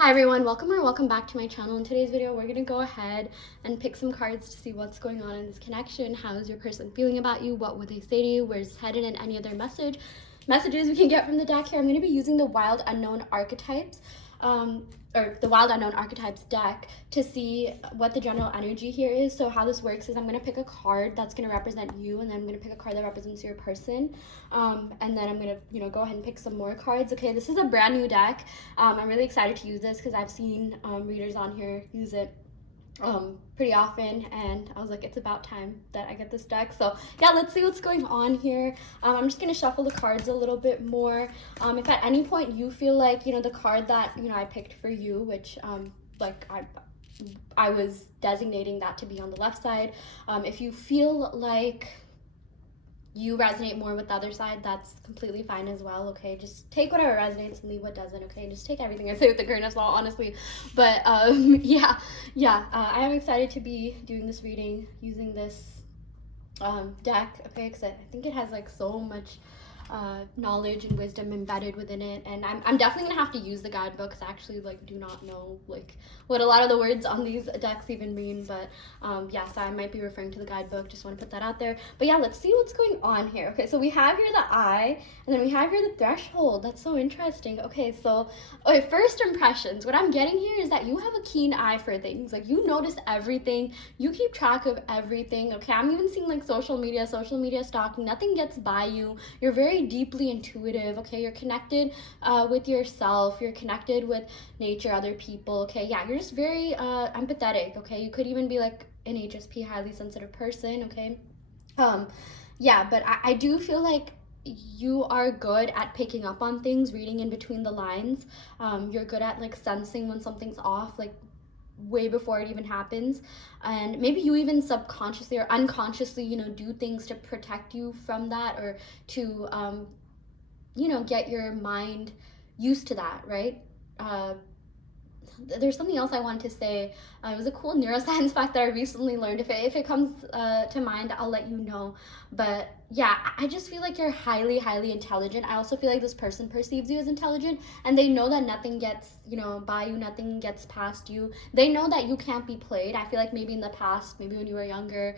Hi everyone, welcome back to my channel. In today's video, we're gonna go ahead and pick some cards to see what's going on in this connection. How is your person feeling about you? What would they say to you? Where's it's headed, and any other messages we can get from the deck here. I'm gonna be using the Wild Unknown Archetypes, or the Wild Unknown Archetypes deck to see what the general energy here is. So how this works is I'm gonna pick a card that's gonna represent you, and then I'm gonna pick a card that represents your person, and then I'm gonna go ahead and pick some more cards. Okay, this is a brand new deck. I'm really excited to use this because I've seen readers on here use it pretty often, and I was like, it's about time that I get this deck. So yeah, let's see what's going on here. I'm just gonna shuffle the cards a little bit more. If at any point you feel like the card that I picked for you, which like I was designating that to be on the left side, if you feel like you resonate more with the other side, that's completely fine as well. Okay, just take whatever resonates and leave what doesn't. Okay, just take everything I say with a grain of salt, honestly. But yeah, I am excited to be doing this reading using this deck. Okay, because I think it has like so much knowledge and wisdom embedded within it, and I'm definitely gonna have to use the guidebook because I actually like do not know like what a lot of the words on these decks even mean. But yes, I might be referring to the guidebook, just want to put that out there. But yeah, let's see what's going on here. Okay, so we have here the eye, and then we have here the threshold. That's so interesting. Okay, so first impressions, what I'm getting here is that you have a keen eye for things. Like, you notice everything, you keep track of everything. Okay, I'm even seeing like social media stalking, nothing gets by you. You're very deeply intuitive. Okay, you're connected with yourself, you're connected with nature, other people. Okay, yeah, you're just very empathetic. Okay, you could even be like an HSP, highly sensitive person. Okay, yeah, but I do feel like you are good at picking up on things, reading in between the lines. You're good at like sensing when something's off, like way before it even happens. And maybe you even subconsciously or unconsciously do things to protect you from that, or to get your mind used to that, right? There's something else I wanted to say. It was a cool neuroscience fact that I recently learned. If it comes to mind, I'll let you know. But yeah, I just feel like you're highly, highly intelligent. I also feel like this person perceives you as intelligent, and they know that nothing gets, by you, nothing gets past you. They know that you can't be played. I feel like maybe in the past, maybe when you were younger,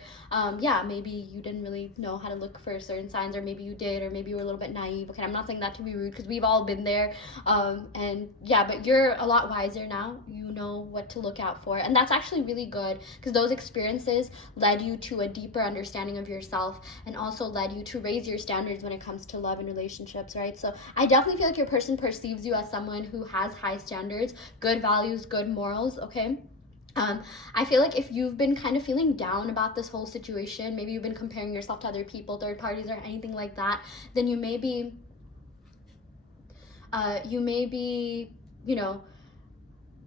yeah, maybe you didn't really know how to look for certain signs, or maybe you did, or maybe you were a little bit naive. Okay, I'm not saying that to be rude because we've all been there. And yeah, but you're a lot wiser now. You know what to look out for, and that's actually really good because those experiences led you to a deeper understanding of yourself, and also led you to raise your standards when it comes to love and relationships, right? So I definitely feel like your person perceives you as someone who has high standards, good values, good morals. Okay, I feel like if you've been kind of feeling down about this whole situation, maybe you've been comparing yourself to other people, third parties, or anything like that, then you may be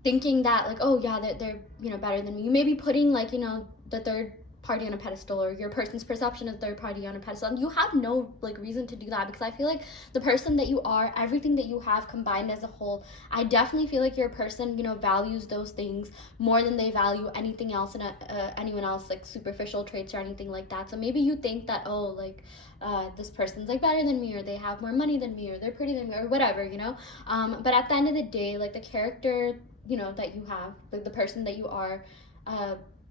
thinking that like, oh yeah, they're better than me. You may be putting like the third party on a pedestal, or your person's perception of third party on a pedestal, and you have no like reason to do that, because I feel like the person that you are, everything that you have combined as a whole, I definitely feel like your person values those things more than they value anything else, and anyone else, like superficial traits or anything like that. So maybe you think that, oh, like this person's like better than me, or they have more money than me, or they're pretty than me, or whatever, but at the end of the day, like the character that you have, like the person that you are,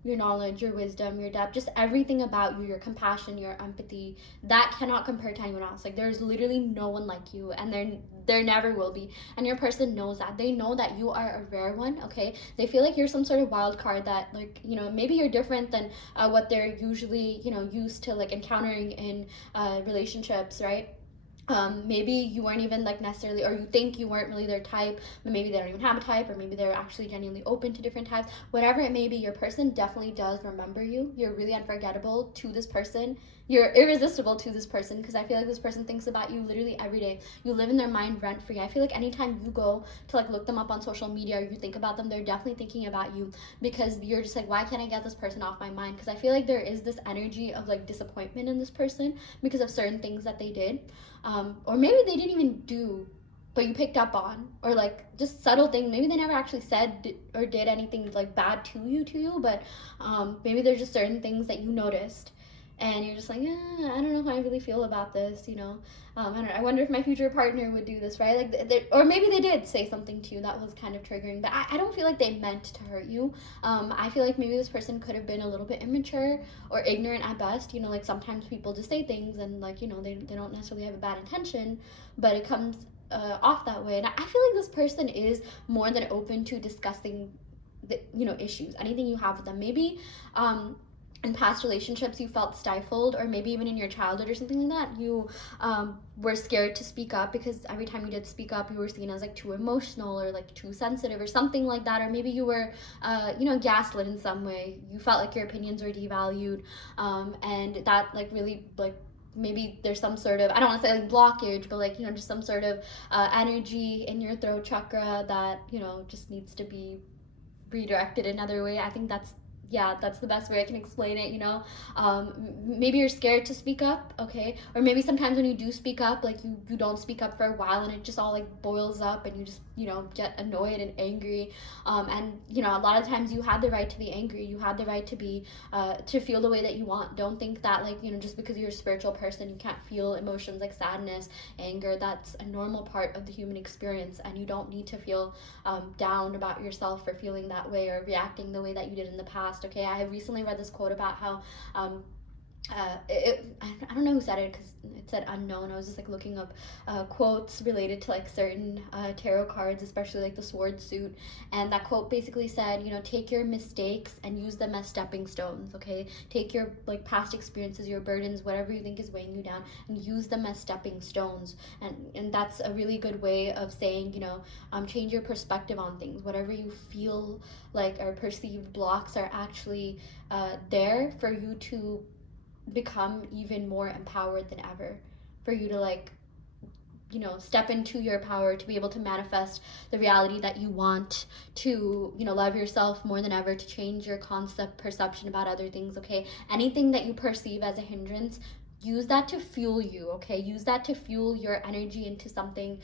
your knowledge, your wisdom, your depth, just everything about you, your compassion, your empathy, that cannot compare to anyone else. Like, there's literally no one like you, and there never will be. And your person knows that. They know that you are a rare one. Okay, they feel like you're some sort of wild card, that like maybe you're different than what they're usually used to like encountering in relationships, right? Maybe you weren't even like necessarily, or you think you weren't really their type, but maybe they don't even have a type, or maybe they're actually genuinely open to different types. Whatever it may be, your person definitely does remember you. You're really unforgettable to this person. You're irresistible to this person, because I feel like this person thinks about you literally every day. You live in their mind rent free. I feel like anytime you go to like look them up on social media, or you think about them, they're definitely thinking about you, because you're just like, why can't I get this person off my mind? Because I feel like there is this energy of like disappointment in this person because of certain things that they did, or maybe they didn't even do, but you picked up on, or like just subtle things. Maybe they never actually said or did anything like bad to you, but maybe there's just certain things that you noticed, and you're just like, I don't know how I really feel about this, you know. I don't know, I wonder if my future partner would do this, right? Like, or maybe they did say something to you that was kind of triggering, but I don't feel like they meant to hurt you. I feel like maybe this person could have been a little bit immature or ignorant at best, you know, like sometimes people just say things and, like, you know, they don't necessarily have a bad intention, but it comes off that way. And I feel like this person is more than open to discussing the, you know, issues, anything you have with them. Maybe in past relationships you felt stifled, or maybe even in your childhood or something like that, you were scared to speak up because every time you did speak up you were seen as like too emotional or like too sensitive or something like that. Or maybe you were you know, gaslit in some way. You felt like your opinions were devalued, and that like really, like, maybe there's some sort of, I don't want to say like blockage, but like, you know, just some sort of energy in your throat chakra that, you know, just needs to be redirected another way. I think that's, yeah, that's the best way I can explain it, you know. Maybe you're scared to speak up, okay? Or maybe sometimes when you do speak up, like you don't speak up for a while and it just all like boils up and you just, you know, get annoyed and angry. And, you know, a lot of times you had the right to be angry. You had the right to be, to feel the way that you want. Don't think that, like, you know, just because you're a spiritual person, you can't feel emotions like sadness, anger. That's a normal part of the human experience, and you don't need to feel down about yourself for feeling that way or reacting the way that you did in the past. Okay, I recently read this quote about how I don't know who said it because it said unknown. I was just like looking up quotes related to like certain tarot cards, especially like the sword suit, and that quote basically said, you know, take your mistakes and use them as stepping stones. Okay, take your like past experiences, your burdens, whatever you think is weighing you down, and use them as stepping stones. And that's a really good way of saying, you know, change your perspective on things. Whatever you feel like are perceived blocks are actually there for you to become even more empowered than ever, for you to, like, you know, step into your power, to be able to manifest the reality that you want, to, you know, love yourself more than ever, to change your concept perception about other things. Okay, anything that you perceive as a hindrance, use that to fuel you. Okay, use that to fuel your energy into something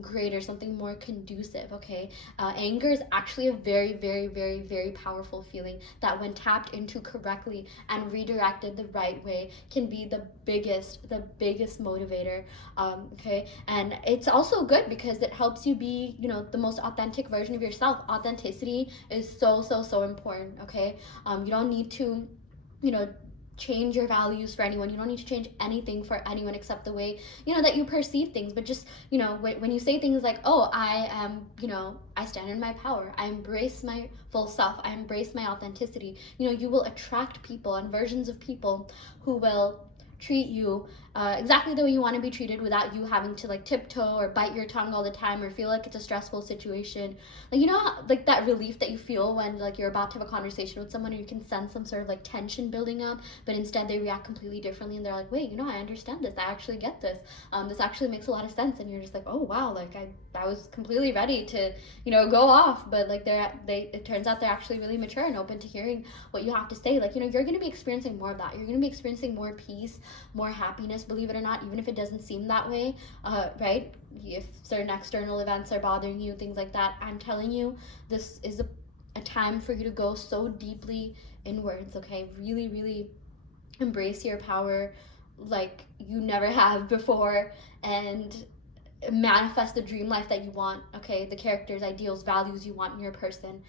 greater, something more conducive. Okay, anger is actually a very, very, very, very powerful feeling that when tapped into correctly and redirected the right way can be the biggest motivator. Okay, and it's also good because it helps you be, you know, the most authentic version of yourself. Authenticity is so, so, so important. Okay, you don't need to, you know, change your values for anyone. You don't need to change anything for anyone except the way, you know, that you perceive things. But just, you know, when you say things like, oh, I am, you know, I stand in my power, I embrace my full self, I embrace my authenticity, you know, you will attract people and versions of people who will treat you exactly the way you want to be treated, without you having to like tiptoe or bite your tongue all the time or feel like it's a stressful situation. Like, you know how, like that relief that you feel when like you're about to have a conversation with someone and you can sense some sort of like tension building up, but instead they react completely differently and they're like, wait, you know, I understand this, I actually get this, this actually makes a lot of sense. And you're just like, oh wow, like I was completely ready to, you know, go off, but like it turns out they're actually really mature and open to hearing what you have to say. Like, you know, you're going to be experiencing more of that. You're going to be experiencing more peace, more happiness, believe it or not, even if it doesn't seem that way, right? If certain external events are bothering you, things like that, I'm telling you, this is a time for you to go so deeply inwards. Okay, really, really embrace your power like you never have before, and manifest the dream life that you want. Okay, the characters, ideals, values you want in your person,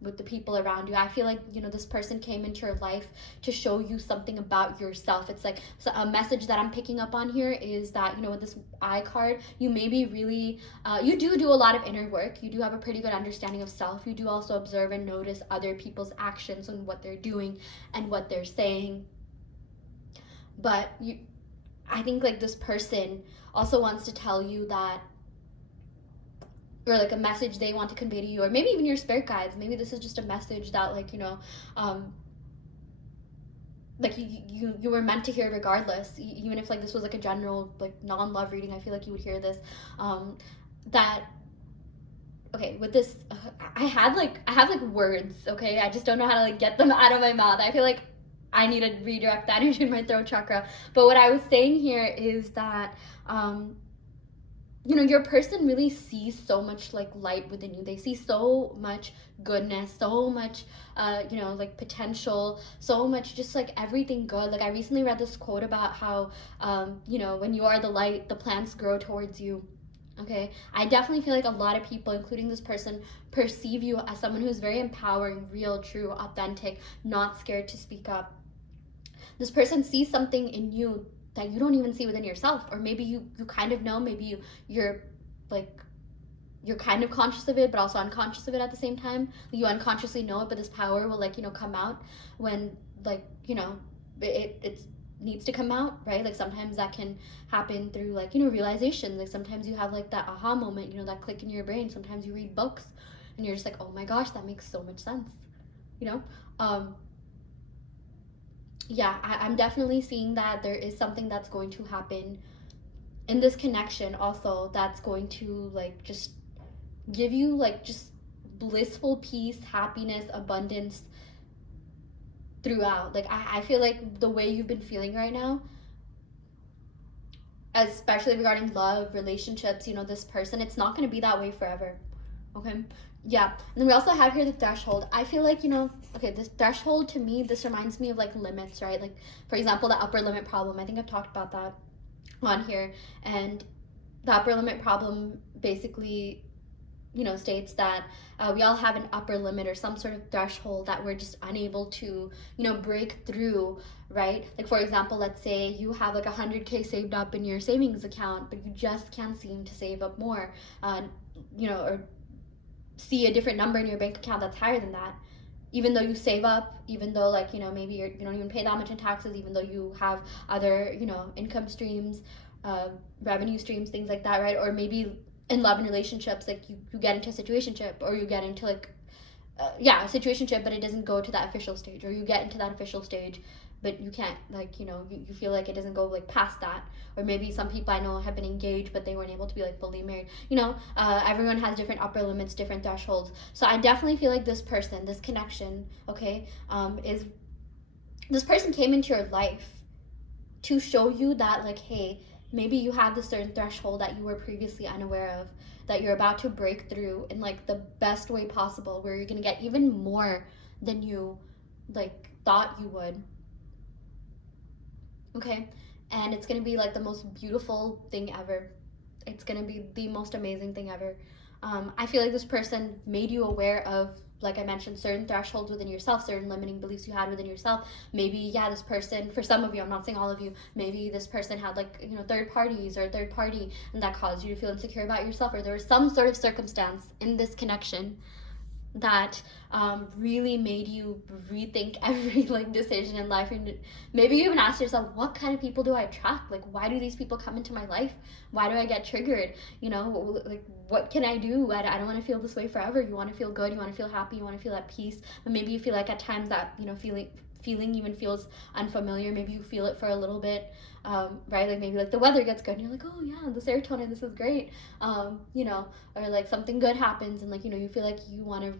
with the people around you. I feel like, you know, this person came into your life to show you something about yourself. It's like, so a message that I'm picking up on here is that, you know, with this eye card, you may be really you do a lot of inner work. You do have a pretty good understanding of self. You do also observe and notice other people's actions and what they're doing and what they're saying, but I think like this person also wants to tell you that, or like a message they want to convey to you, or maybe even your spirit guides. Maybe this is just a message that, like, you know, like you were meant to hear regardless, even if like this was like a general like non-love reading. I feel like you would hear this, that, okay, with this, I have like words, okay, I just don't know how to like get them out of my mouth. I feel like I need to redirect that energy in my throat chakra. But what I was saying here is that you know, your person really sees so much like light within you. They see so much goodness, so much you know, like potential, so much just like everything good. Like I recently read this quote about how you know, when you are the light, the plants grow towards you. Okay, I definitely feel like a lot of people, including this person, perceive you as someone who's very empowering, real, true, authentic, not scared to speak up. This person sees something in you that you don't even see within yourself, or maybe you kind of know, maybe you're like, you're kind of conscious of it but also unconscious of it at the same time. You unconsciously know it, but this power will, like, you know, come out when, like, you know, it needs to come out, right? Like sometimes that can happen through, like, you know, realization. Like sometimes you have like that aha moment, you know, that click in your brain. Sometimes you read books and you're just like, oh my gosh, that makes so much sense, you know. Yeah, I'm definitely seeing that there is something that's going to happen in this connection also, that's going to like just give you like just blissful peace, happiness, abundance throughout. Like I feel like the way you've been feeling right now, especially regarding love, relationships, you know, this person, it's not going to be that way forever. Okay. Yeah. And then we also have here the threshold. I feel like, you know, okay, this threshold, to me, this reminds me of like limits, right? Like, for example, the upper limit problem. I think I've talked about that on here. And the upper limit problem basically, you know, states that we all have an upper limit or some sort of threshold that we're just unable to, you know, break through, right? Like for example, let's say you have like 100K saved up in your savings account, but you just can't seem to save up more, you know, or see a different number in your bank account that's higher than that, even though you save up, even though, like, you know, maybe you don't even pay that much in taxes, even though you have other, you know, income streams, revenue streams, things like that, right? Or maybe in love and relationships, like you get into a situationship, or you get into like yeah, a situationship, but it doesn't go to that official stage, or you get into that official stage but you can't, like, you know, you feel like it doesn't go like past that. Or maybe some people I know have been engaged but they weren't able to be like fully married, you know. Everyone has different upper limits, different thresholds. So I definitely feel like this person, this connection, okay, is, this person came into your life to show you that, like, hey, maybe you have this certain threshold that you were previously unaware of, that you're about to break through in like the best way possible, where you're gonna get even more than you like thought you would. Okay, and it's gonna be like the most beautiful thing ever. It's gonna be the most amazing thing ever. I feel like this person made you aware of, like I mentioned, certain thresholds within yourself, certain limiting beliefs you had within yourself. Maybe, yeah, this person, for some of you, I'm not saying all of you, maybe this person had, like, you know, third parties or a third party, and that caused you to feel insecure about yourself, or there was some sort of circumstance in this connection that really made you rethink every like decision in life. And maybe you even ask yourself, what kind of people do I attract? Like, why do these people come into my life? Why do I get triggered? You know, like, what can I do? I don't want to feel this way forever. You want to feel good, you want to feel happy, you want to feel at peace. But maybe you feel like at times that, you know, feeling even feels unfamiliar. Maybe you feel it for a little bit, right? Like maybe like the weather gets good and you're like, oh yeah, the serotonin, this is great, you know. Or like something good happens and, like, you know, you feel like you want to,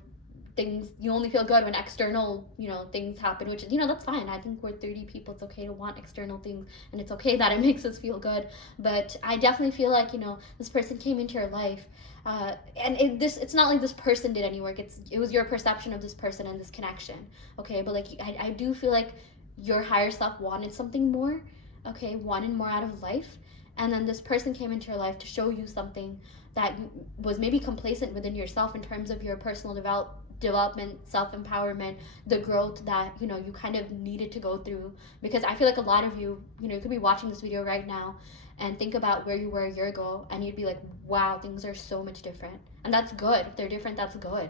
things, you only feel good when external, you know, things happen, which, you know, that's fine. I think we're 30 people, it's okay to want external things, and it's okay that it makes us feel good. But I definitely feel like, you know, this person came into your life, and it's not like this person did any work. It was your perception of this person and this connection, okay? But like I do feel like your higher self wanted something more, okay, wanted more out of life, and then this person came into your life to show you something that was maybe complacent within yourself in terms of your personal development, self-empowerment, the growth that, you know, you kind of needed to go through. Because I feel like a lot of you, you know, you could be watching this video right now and think about where you were a year ago, and you'd be like, wow, things are so much different. And that's good. If they're different, that's good.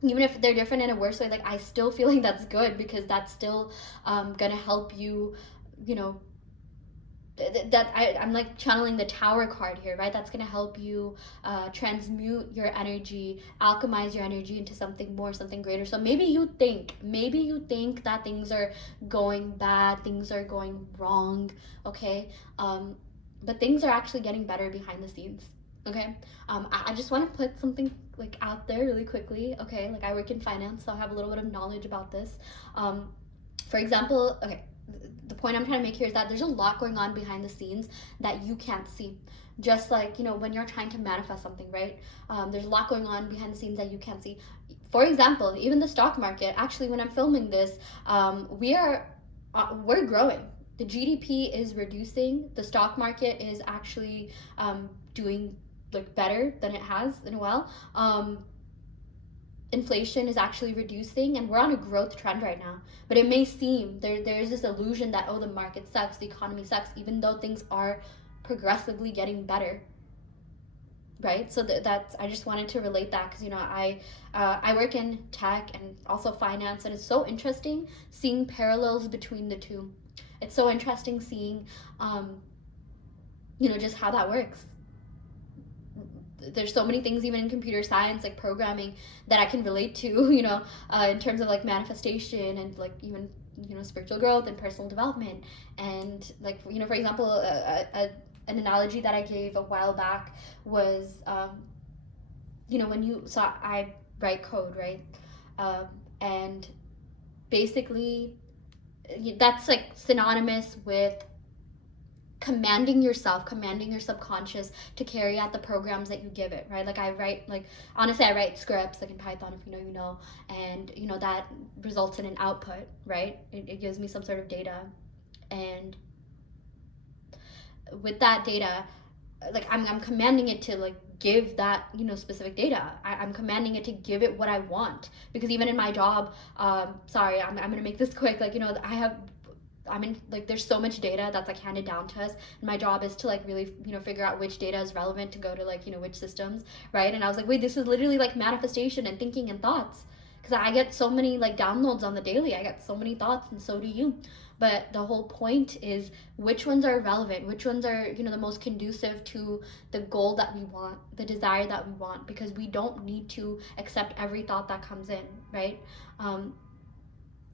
Even if they're different in a worse way, like, I still feel like that's good, because that's still gonna help you, you know, I'm like channeling the Tower card here, right? That's going to help you transmute your energy, alchemize your energy into something more, something greater. So maybe you think that things are going bad, things are going wrong, okay? But things are actually getting better behind the scenes, okay? I just want to put something like out there really quickly, okay? Like, I work in finance, so I have a little bit of knowledge about this. For example, okay, the point I'm trying to make here is that there's a lot going on behind the scenes that you can't see. Just like, when you're trying to manifest something, right? There's a lot going on behind the scenes that you can't see. For example, even the stock market. Actually, when I'm filming this, we're growing. The GDP is reducing. The stock market is actually doing like better than it has in a while. Inflation is actually reducing, and we're on a growth trend right now. But it may seem there's this illusion that, oh, the market sucks, the economy sucks, even though things are progressively getting better, right? So that's, I just wanted to relate that, because I work in tech and also finance, and it's so interesting seeing parallels between the two. It's so interesting seeing just how that works. There's so many things even in computer science, like programming, that I can relate to, in terms of like manifestation and like even spiritual growth and personal development. And like, for example, an analogy that I gave a while back was so I write code, right? And basically that's like synonymous with commanding your subconscious to carry out the programs that you give it, right? Like I write scripts, like in Python, if you know, and that results in an output, right? It gives me some sort of data, and with that data, like I'm commanding it to like give that specific data. I'm commanding it to give it what I want, because even in my job, sorry, I'm gonna make this quick, like I'm in, like, there's so much data that's like handed down to us, and my job is to like really figure out which data is relevant to go to like which systems, right? And I was like, wait, this is literally like manifestation and thinking and thoughts, because I get so many like downloads on the daily. I get so many thoughts, and so do you. But the whole point is which ones are relevant, which ones are the most conducive to the goal that we want, the desire that we want, because we don't need to accept every thought that comes in, right?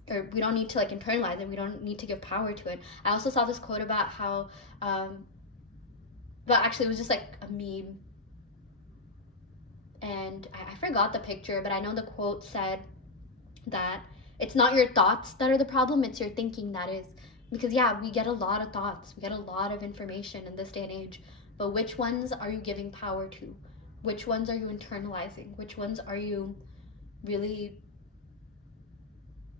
Or we don't need to like internalize it. We don't need to give power to it. I also saw this quote about how, but actually it was just like a meme, and I forgot the picture, but I know the quote said that it's not your thoughts that are the problem, it's your thinking that is. Because yeah, we get a lot of thoughts, we get a lot of information in this day and age, but which ones are you giving power to? Which ones are you internalizing? Which ones are you really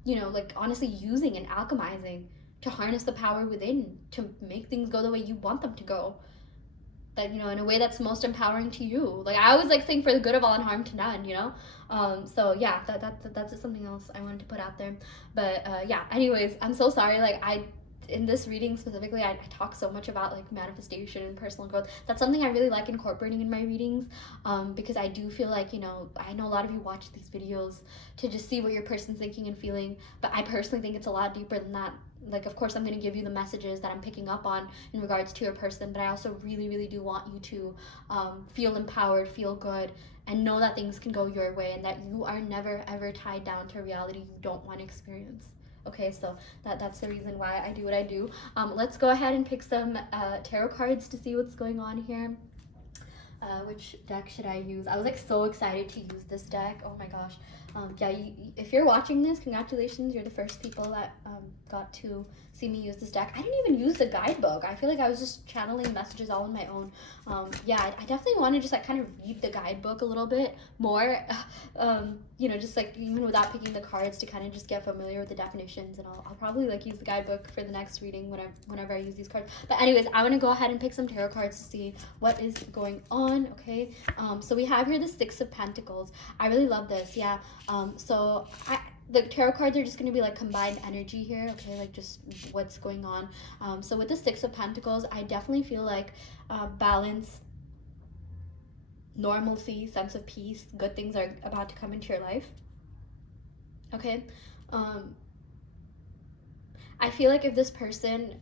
like honestly using and alchemizing to harness the power within, to make things go the way you want them to go, that in a way that's most empowering to you. Like I always like think for the good of all and harm to none, so yeah, that's just something else I wanted to put out there. But yeah, anyways, I'm so sorry, like in this reading specifically, I talk so much about like manifestation and personal growth. That's something I really like incorporating in my readings, because I do feel like I know a lot of you watch these videos to just see what your person's thinking and feeling, but I personally think it's a lot deeper than that. Like, of course I'm going to give you the messages that I'm picking up on in regards to your person, but I also really, really do want you to feel empowered, feel good, and know that things can go your way, and that you are never ever tied down to a reality you don't want to experience. Okay, so that's the reason why I do what I do. Let's go ahead and pick some tarot cards to see what's going on here. Which deck should I use? I was like so excited to use this deck. Oh my gosh. Yeah, if you're watching this, congratulations. You're the first people that got to see me use this deck. I didn't even use the guidebook. I feel like I was just channeling messages all on my own. Yeah, I definitely want to just like kind of read the guidebook a little bit more. Just like even without picking the cards, to kind of just get familiar with the definitions. And I'll probably like use the guidebook for the next reading whenever I use these cards. But anyways, I want to go ahead and pick some tarot cards to see what is going on. Okay, so we have here the Six of Pentacles. I really love this. Yeah. The tarot cards are just going to be like combined energy here, okay, like just what's going on. So with the Six of Pentacles, I definitely feel like balance, normalcy, sense of peace, good things are about to come into your life. Okay. I feel like if this person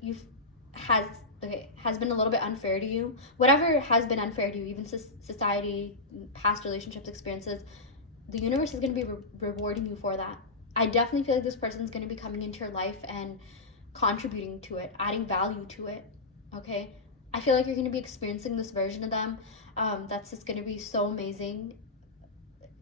has been a little bit unfair to you, whatever has been unfair to you, even society, past relationships, experiences, the universe is going to be rewarding you for that. I definitely feel like this person is going to be coming into your life and contributing to it, adding value to it, okay? I feel like you're going to be experiencing this version of them that's just going to be so amazing,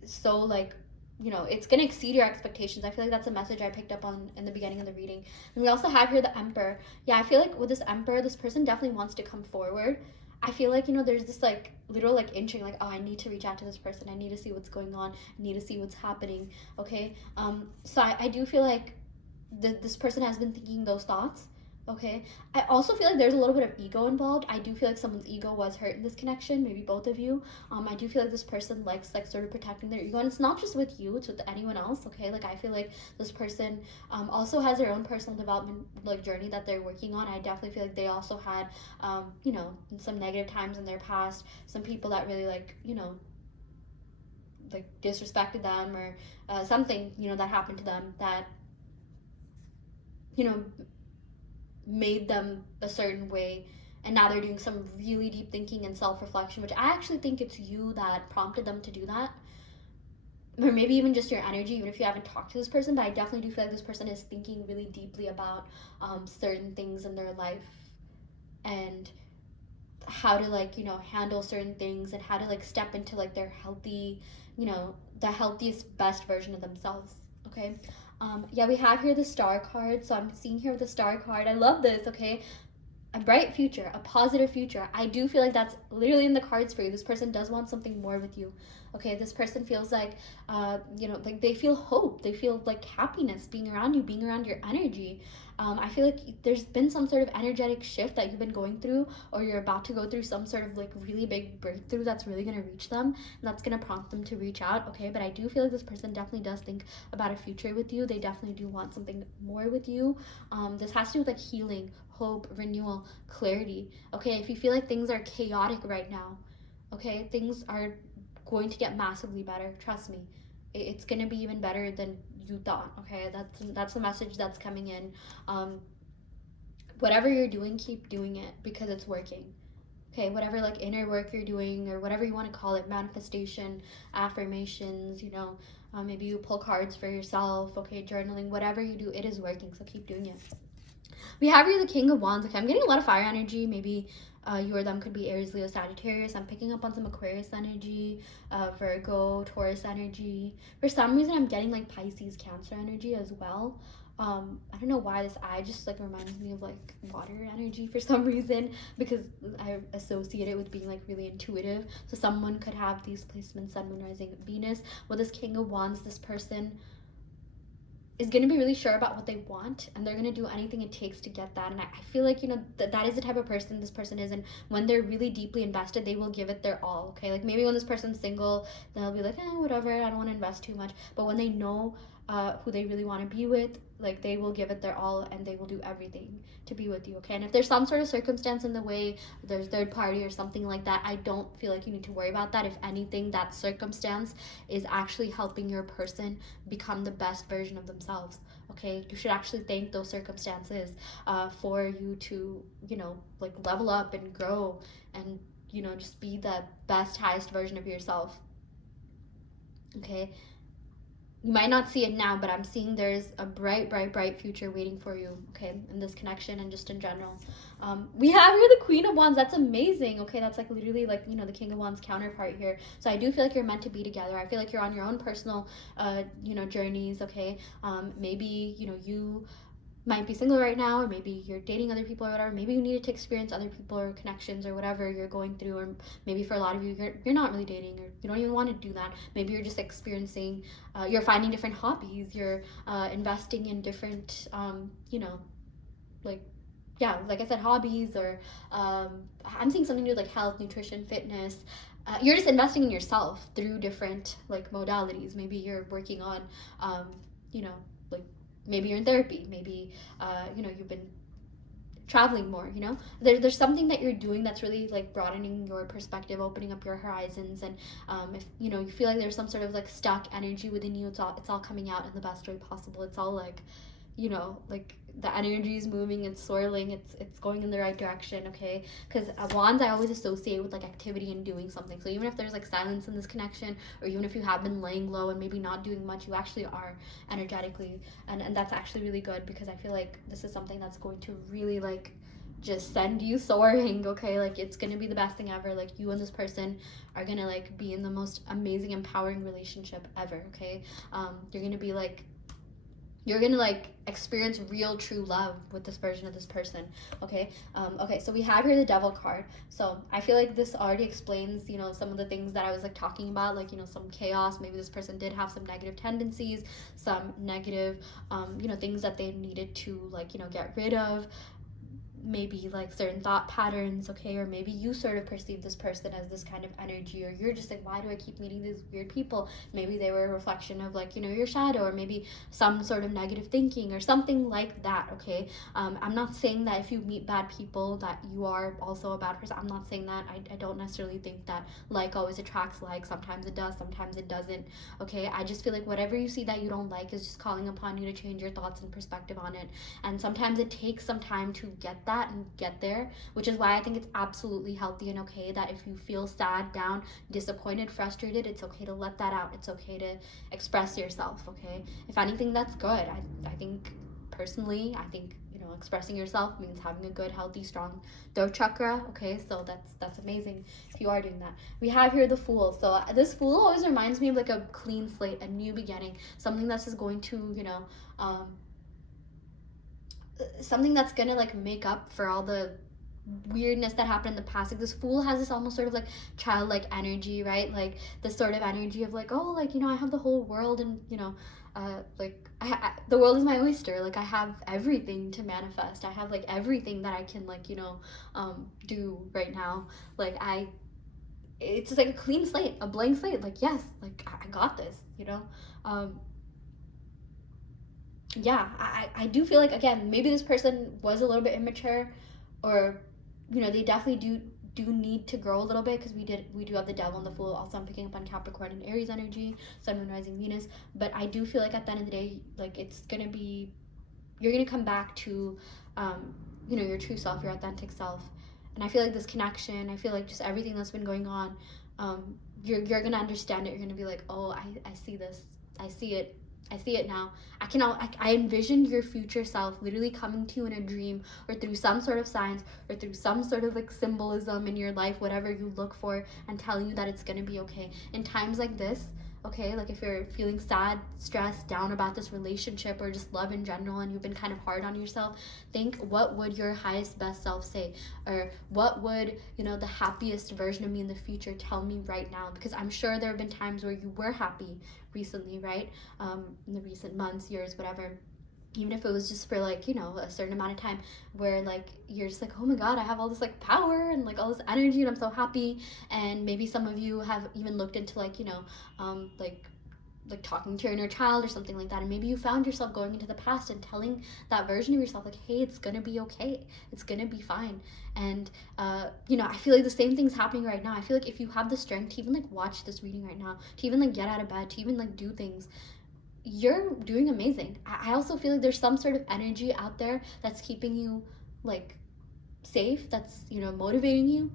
so like you know, it's gonna exceed your expectations. I feel like that's a message I picked up on in the beginning of the reading. And we also have here the Emperor. Yeah, I feel like with this Emperor, this person definitely wants to come forward. I feel like, you know, there's this like literal like inching, like, oh, I need to reach out to this person. I need to see what's going on. I need to see what's happening. Okay. So I do feel like this person has been thinking those thoughts. Okay. I also feel like there's a little bit of ego involved. I do feel like someone's ego was hurt in this connection, maybe both of you. I do feel like this person likes like sort of protecting their ego, and it's not just with you, it's with anyone else. Okay. Like I feel like this person also has their own personal development like journey that they're working on. I definitely feel like they also had you know, some negative times in their past, some people that really like, you know, like disrespected them, or something, you know, that happened to them that, you know, made them a certain way, and now they're doing some really deep thinking and self-reflection, which I actually think it's you that prompted them to do that, or maybe even just your energy, even if you haven't talked to this person. But I definitely do feel like this person is thinking really deeply about certain things in their life, and how to like, you know, handle certain things, and how to like step into like their healthy, you know, the healthiest best version of themselves. Okay. Yeah, we have here the Star card. So I'm seeing here with the Star card, I love this. Okay, a bright future, a positive future. I do feel like that's literally in the cards for you. This person does want something more with you. Okay, this person feels like, you know, like they feel hope. They feel like happiness being around you, being around your energy. I feel like there's been some sort of energetic shift that you've been going through, or you're about to go through some sort of like really big breakthrough that's really going to reach them, and that's going to prompt them to reach out. Okay, but I do feel like this person definitely does think about a future with you. They definitely do want something more with you. This has to do with like healing, hope, renewal, clarity. Okay, if you feel like things are chaotic right now, okay, things are going to get massively better. Trust me, it's gonna be even better than you thought. Okay, that's the message that's coming in. Whatever you're doing, keep doing it because it's working. Okay, whatever like inner work you're doing, or whatever you want to call it, manifestation, affirmations, you know, maybe you pull cards for yourself. Okay, journaling, whatever you do, it is working. So keep doing it. We have here the King of Wands. Okay, I'm getting a lot of fire energy. Maybe you or them could be Aries, Leo, Sagittarius. I'm picking up on some Aquarius energy, Virgo, Taurus energy. For some reason, I'm getting like Pisces, Cancer energy as well. I don't know why this eye just like reminds me of like water energy for some reason, because I associate it with being like really intuitive. So someone could have these placements: Sun, Moon, Rising, Venus. With this King of Wands, this person is going to be really sure about what they want, and they're going to do anything it takes to get that. And I feel like, you know, that is the type of person this person is. And when they're really deeply invested, they will give it their all. Okay, like maybe when this person's single, they'll be like, whatever, I don't want to invest too much. But when they know who they really want to be with, like they will give it their all, and they will do everything to be with you. Okay, and if there's some sort of circumstance in the way, there's third party or something like that, I don't feel like you need to worry about that. If anything, that circumstance is actually helping your person become the best version of themselves. Okay, you should actually thank those circumstances for you to, you know, like level up and grow, and, you know, just be the best, highest version of yourself. Okay, you might not see it now, but I'm seeing there's a bright future waiting for you. Okay, in this connection and just in general. We have here the Queen of Wands. That's amazing. Okay, that's like literally like, you know, the King of Wands counterpart here. So I do feel like you're meant to be together. I feel like you're on your own personal you know, journeys. Okay, maybe, you know, you might be single right now, or maybe you're dating other people or whatever. Maybe you needed to experience other people or connections or whatever you're going through, or maybe for a lot of you, you're not really dating, or you don't even want to do that. Maybe you're just experiencing, you're finding different hobbies, you're investing in different, you know, like, yeah, like I said, hobbies, or I'm seeing something to do with like health, nutrition, fitness. You're just investing in yourself through different like modalities. Maybe you're working on, you know, like maybe you're in therapy, maybe you know, you've been traveling more, you know, there's something that you're doing that's really like broadening your perspective, opening up your horizons. And if, you know, you feel like there's some sort of like stuck energy within you, it's all coming out in the best way possible. It's all like, you know, like the energy is moving, it's swirling, it's going in the right direction. Okay, because wands I always associate with like activity and doing something. So even if there's like silence in this connection, or even if you have been laying low and maybe not doing much, you actually are energetically, and that's actually really good, because I feel like this is something that's going to really like just send you soaring, okay? Like, it's gonna be the best thing ever. Like, you and this person are gonna like be in the most amazing, empowering relationship ever, okay? You're gonna be like, you're gonna like experience real true love with this version of this person, okay? Okay, so we have here the Devil card. So I feel like this already explains, you know, some of the things that I was like talking about, like, you know, some chaos. Maybe this person did have some negative tendencies, some negative you know, things that they needed to like, you know, get rid of, maybe like certain thought patterns, okay? Or maybe you sort of perceive this person as this kind of energy, or you're just like, why do I keep meeting these weird people? Maybe they were a reflection of like, you know, your shadow, or maybe some sort of negative thinking or something like that, okay? I'm not saying that if you meet bad people that you are also a bad person. I'm not saying that. I don't necessarily think that like always attracts like. Sometimes it does, sometimes it doesn't, okay? I just feel like whatever you see that you don't like is just calling upon you to change your thoughts and perspective on it. And sometimes it takes some time to get that and get there, which is why I think it's absolutely healthy and okay that if you feel sad, down, disappointed, frustrated, it's okay to let that out. It's okay to express yourself, okay? If anything, that's good. I think personally, I think, you know, expressing yourself means having a good, healthy, strong throat chakra, okay? So that's amazing if you are doing that. We have here the Fool. So this Fool always reminds me of like a clean slate, a new beginning, something that's just going to, you know, something that's gonna like make up for all the weirdness that happened in the past. Like, this Fool has this almost sort of like childlike energy, right? Like this sort of energy of like, oh, like, you know, I have the whole world, and you know, like the world is my oyster. Like, I have everything to manifest. I have like everything that I can like, you know, do right now. Like, it's just like a clean slate, a blank slate. Like, yes, like I got this, you know. Yeah, I do feel like, again, maybe this person was a little bit immature, or you know, they definitely do need to grow a little bit, because we do have the Devil and the Fool. Also, I'm picking up on Capricorn and Aries energy, Sun, Moon, Rising, Venus. But I do feel like at the end of the day, like, it's gonna be, you're gonna come back to you know, your true self, your authentic self. And I feel like this connection, I feel like just everything that's been going on, you're gonna understand it. You're gonna be like, oh, I see this, I see it, I see it now. I envisioned your future self literally coming to you in a dream, or through some sort of signs, or through some sort of like symbolism in your life, whatever you look for, and telling you that it's gonna be okay. In times like this, okay, like if you're feeling sad, stressed, down about this relationship, or just love in general, and you've been kind of hard on yourself, think, what would your highest best self say? Or what would, you know, the happiest version of me in the future tell me right now? Because I'm sure there have been times where you were happy recently, right? In the recent months, years, whatever. Even if it was just for like, you know, a certain amount of time, where like you're just like, oh my god, I have all this like power and like all this energy, and I'm so happy. And maybe some of you have even looked into like, you know, like talking to your inner child or something like that, and maybe you found yourself going into the past and telling that version of yourself like, hey, it's gonna be okay, it's gonna be fine. And you know, I feel like the same thing's happening right now. I feel like if you have the strength to even like watch this reading right now, to even like get out of bed, to even like do things, you're doing amazing. I also feel like there's some sort of energy out there that's keeping you like safe, that's, you know, motivating you.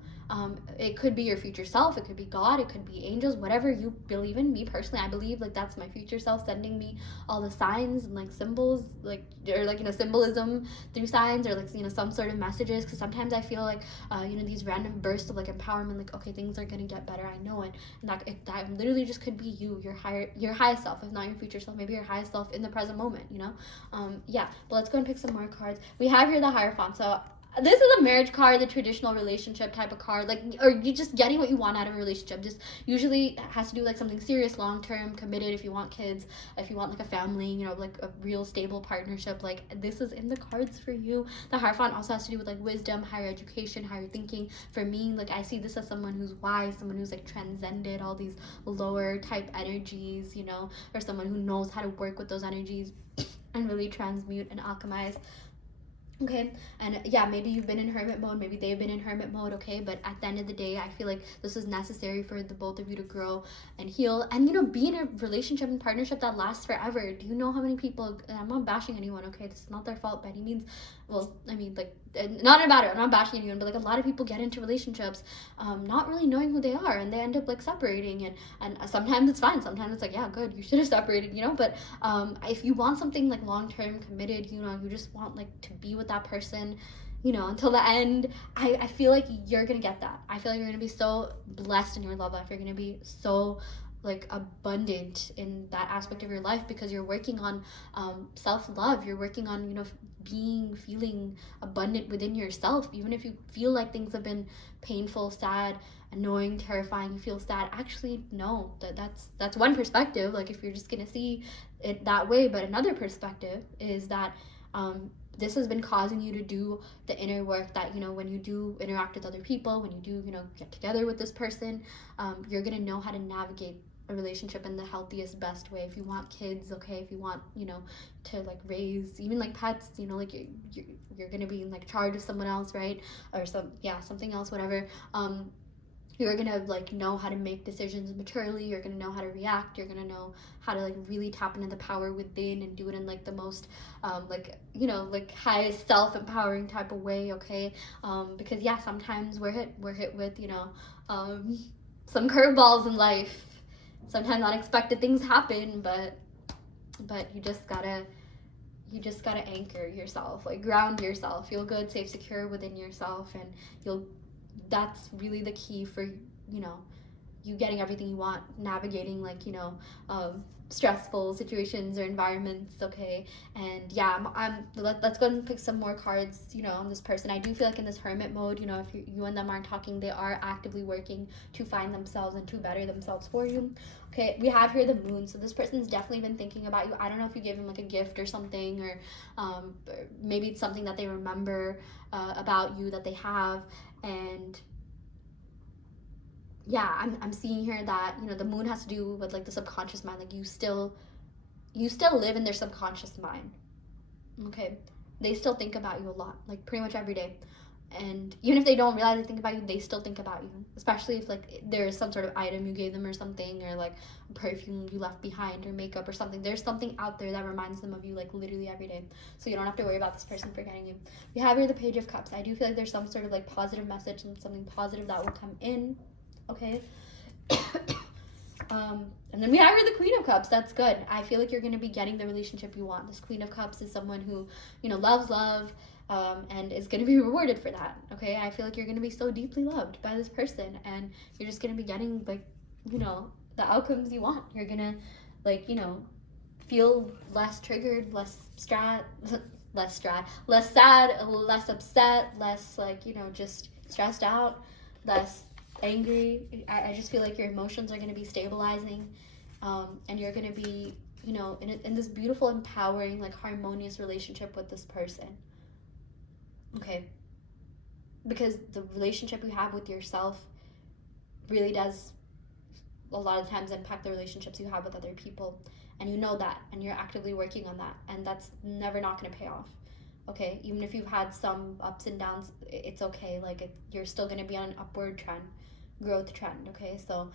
It could be your future self, it could be God, it could be angels, whatever you believe in. Me personally, I believe like that's my future self sending me all the signs and like symbols, like, or like, you know, symbolism through signs, or like, you know, some sort of messages. Because sometimes I feel like you know, these random bursts of like empowerment, like, okay, things are gonna get better, I know it. And that literally just could be you, your highest self, if not your future self, maybe your highest self in the present moment, you know. Yeah, but let's go and pick some more cards. We have here the Hierophant. So this is a marriage card, the traditional relationship type of card, like, or you just getting what you want out of a relationship. Just usually has to do like something serious, long term, committed. If you want kids, if you want like a family, you know, like a real stable partnership, like this is in the cards for you. The Hierophant also has to do with like wisdom, higher education, higher thinking. For me, like, I see this as someone who's wise, someone who's like transcended all these lower type energies, you know, or someone who knows how to work with those energies and really transmute and alchemize. Okay, and yeah, maybe you've been in hermit mode, maybe they've been in hermit mode, okay, but at the end of the day, I feel like this is necessary for the both of you to grow and heal, and, you know, be in a relationship and partnership that lasts forever. Do you know how many people, and I'm not bashing anyone, okay, this is not their fault by any means, well, I mean, like, not about it, I'm not bashing anyone, but like, a lot of people get into relationships not really knowing who they are, and they end up like separating, and sometimes it's fine, sometimes it's like, yeah, good, you should have separated, you know. But if you want something like long-term, committed, you know, you just want like to be with that person, you know, until the end. I feel like you're gonna get that. I feel like you're gonna be so blessed in your love life. You're gonna be so like abundant in that aspect of your life because you're working on self-love. You're working on, you know, feeling abundant within yourself. Even if you feel like things have been painful, sad, annoying, terrifying, you feel sad, actually no, that's one perspective, like if you're just gonna see it that way. But another perspective is that this has been causing you to do the inner work that, you know, when you do interact with other people, when you do, you know, get together with this person, you're gonna know how to navigate a relationship in the healthiest, best way. If you want kids, okay, if you want, you know, to like raise even like pets, you know, like you're gonna be in like charge of someone else, right? Or something else, whatever. You're gonna like know how to make decisions maturely. You're gonna know how to react. You're gonna know how to like really tap into the power within and do it in like the most like, you know, like highest self-empowering type of way, okay? Because yeah, sometimes we're hit with, you know, some curveballs in life. Sometimes unexpected things happen, but you just gotta anchor yourself, like ground yourself, feel good, safe, secure within yourself, and that's really the key for, you know, you getting everything you want, navigating like, you know, stressful situations or environments, okay? And yeah, let's go and pick some more cards, you know, on this person. I do feel like in this hermit mode, you know, if you and them aren't talking, they are actively working to find themselves and to better themselves for you. Okay, we have here the moon, so this person's definitely been thinking about you. I don't know if you gave them like a gift or something, or maybe it's something that they remember about you that they have. And yeah, I'm seeing here that, you know, the moon has to do with like the subconscious mind. Like you still live in their subconscious mind, okay? They still think about you a lot, like pretty much every day. And even if they don't realize they think about you, they still think about you, especially if like there's some sort of item you gave them or something, or like a perfume you left behind, or makeup or something. There's something out there that reminds them of you like literally every day, so you don't have to worry about this person forgetting you. We have here the Page of Cups. I do feel like there's some sort of like positive message and something positive that will come in, okay? And then we have here the Queen of Cups. That's good. I feel like you're going to be getting the relationship you want. This Queen of Cups is someone who, you know, loves love, and is going to be rewarded for that, okay? I feel like you're going to be so deeply loved by this person, and you're just going to be getting, like, you know, the outcomes you want. You're going to, like, you know, feel less triggered, less sad, less less upset, less, like, you know, just stressed out, less angry. I just feel like your emotions are going to be stabilizing, and you're going to be, you know, in this beautiful, empowering, like harmonious relationship with this person, okay? Because the relationship you have with yourself really does a lot of times impact the relationships you have with other people, and you know that, and you're actively working on that, and that's never not going to pay off, okay? Even if you've had some ups and downs, it's okay. Like you're still going to be on an upward trend, growth trend, okay? So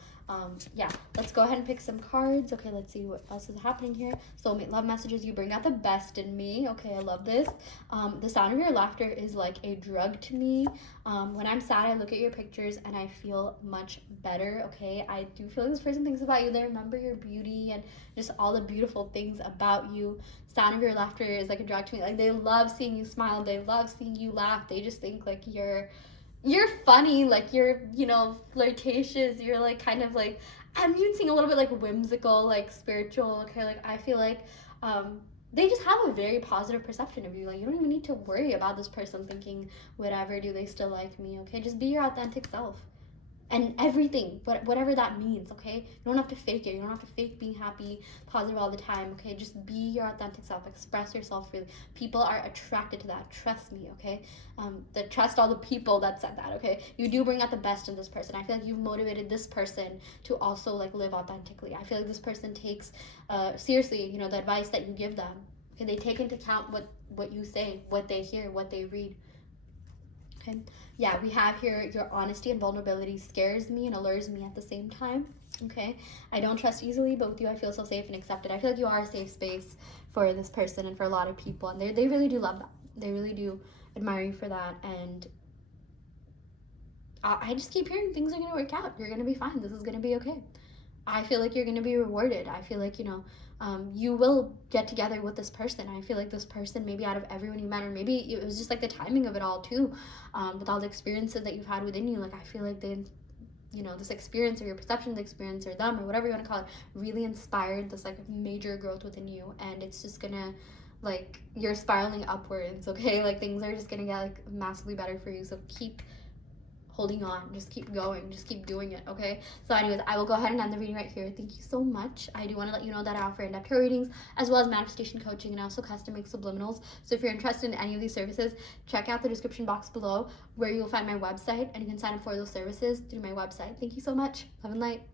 yeah, let's go ahead and pick some cards. Okay, let's see what else is happening here. Soulmate love messages. You bring out the best in me, okay? I love this. The sound of your laughter is like a drug to me. When I'm sad, I look at your pictures and I feel much better, okay? I do feel like this person thinks about you. They remember your beauty and just all the beautiful things about you. Sound of your laughter is like a drug to me. Like they love seeing you smile. They love seeing you laugh. They just think like you're funny, like you're, you know, flirtatious, you're like kind of like, I'm even seeing a little bit like whimsical, like spiritual, okay? Like I feel like they just have a very positive perception of you. Like you don't even need to worry about this person thinking whatever, do they still like me, okay? Just be your authentic self. And everything, whatever that means, okay? You don't have to fake it. You don't have to fake being happy, positive all the time, okay? Just be your authentic self. Express yourself freely. People are attracted to that. Trust me, okay? Trust all the people that said that, okay? You do bring out the best in this person. I feel like you've motivated this person to also, like, live authentically. I feel like this person takes seriously, you know, the advice that you give them. Okay? They take into account what you say, what they hear, what they read. Okay, yeah, we have here your honesty and vulnerability scares me and allures me at the same time, okay? I don't trust easily, but with you I feel so safe and accepted. I feel like you are a safe space for this person and for a lot of people, and they really do love that. They really do admire you for that, and I just keep hearing things are going to work out. You're going to be fine. This is going to be okay. I feel like you're going to be rewarded. I feel like, you will get together with this person. I feel like this person, maybe out of everyone you met, or maybe it was just like the timing of it all too, with all the experiences that you've had within you. Like, I feel like this experience, or your perception of the experience, or them, or whatever you want to call it, really inspired this like major growth within you. And it's just gonna, like, you're spiraling upwards, okay? Like, things are just gonna get like massively better for you. So keep holding on, just keep going, just keep doing it, okay? So anyways, I will go ahead and end the reading right here. Thank you so much. I do want to let you know that I offer in-depth tarot readings, as well as manifestation coaching, and also custom make subliminals. So if you're interested in any of these services, check out the description box below, where you'll find my website, and you can sign up for those services through my website. Thank you so much. Love and light.